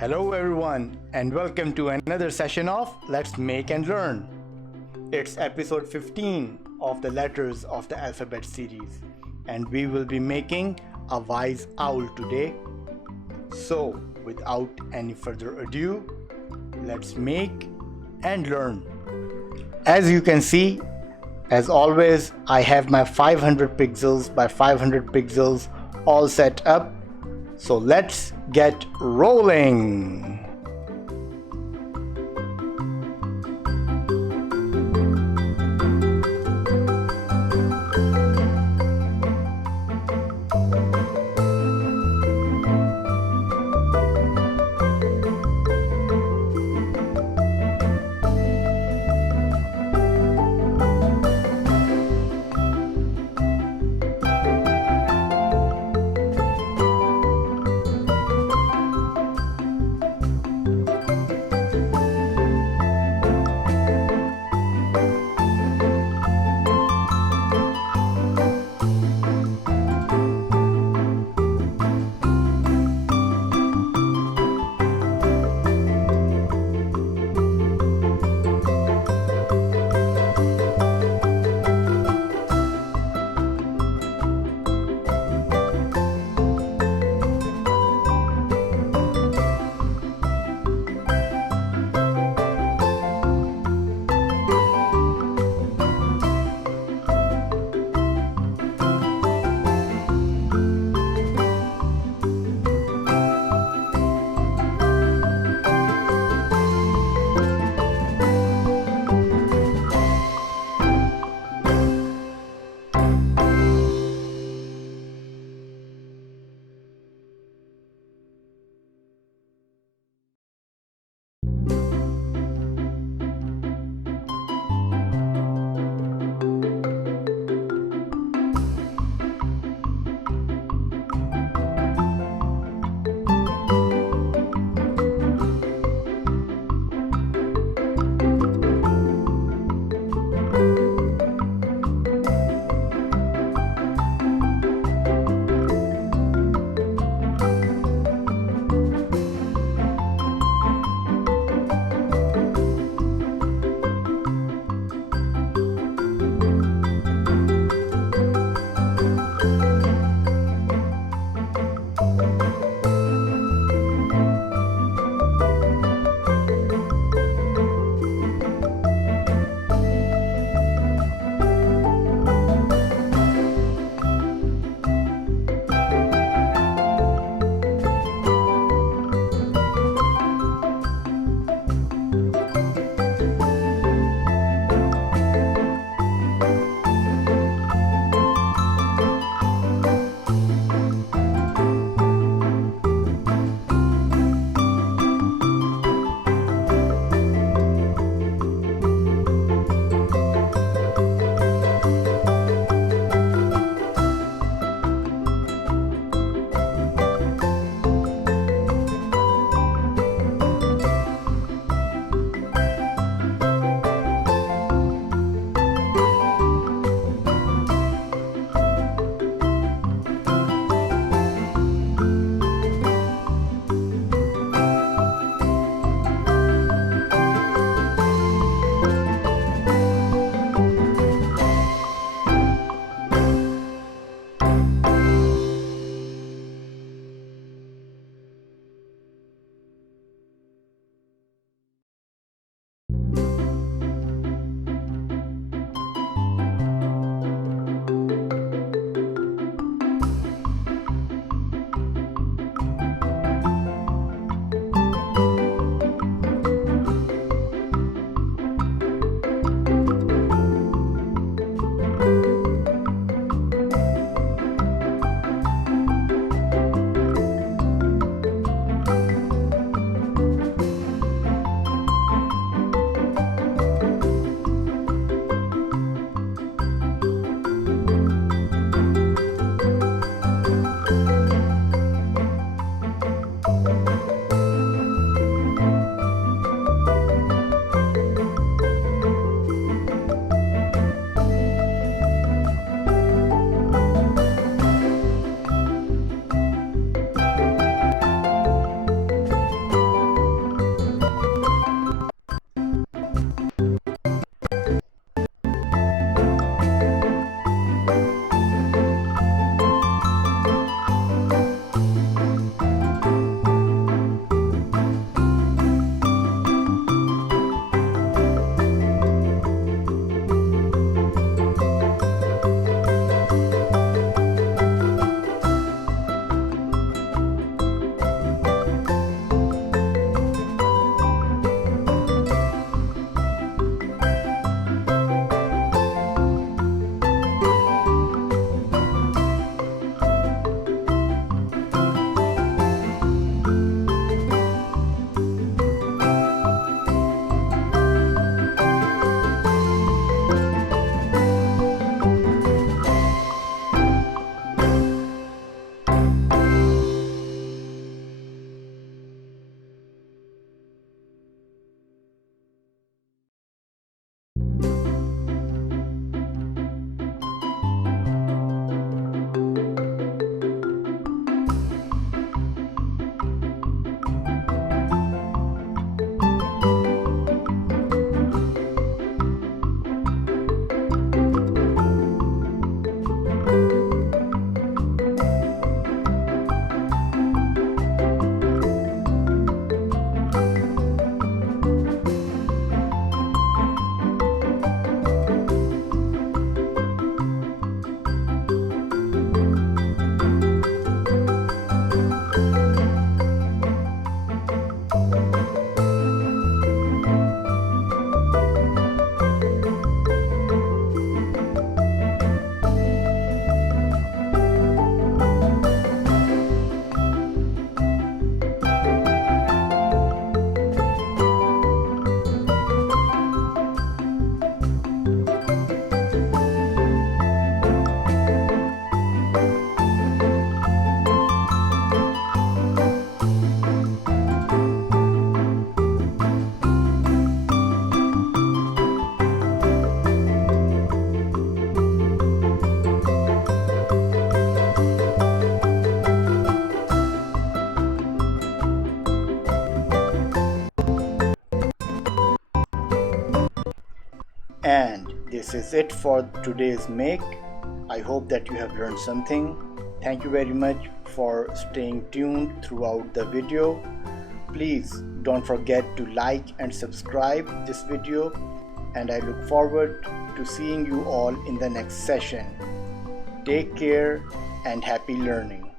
Hello, everyone, and welcome to another session of Let's Make and Learn. It's episode 15 of the Letters of the Alphabet series, and we will be making a wise owl today. So, without any further ado, let's make and learn. As you can see, as always, I have my 500 pixels by 500 pixels all set up. So let's get rolling. And this is it for today's make. I hope that you have learned something. Thank you very much for staying tuned throughout the video. Please don't forget to like and subscribe this video, and I look forward to seeing you all in the next session. Take care and happy learning.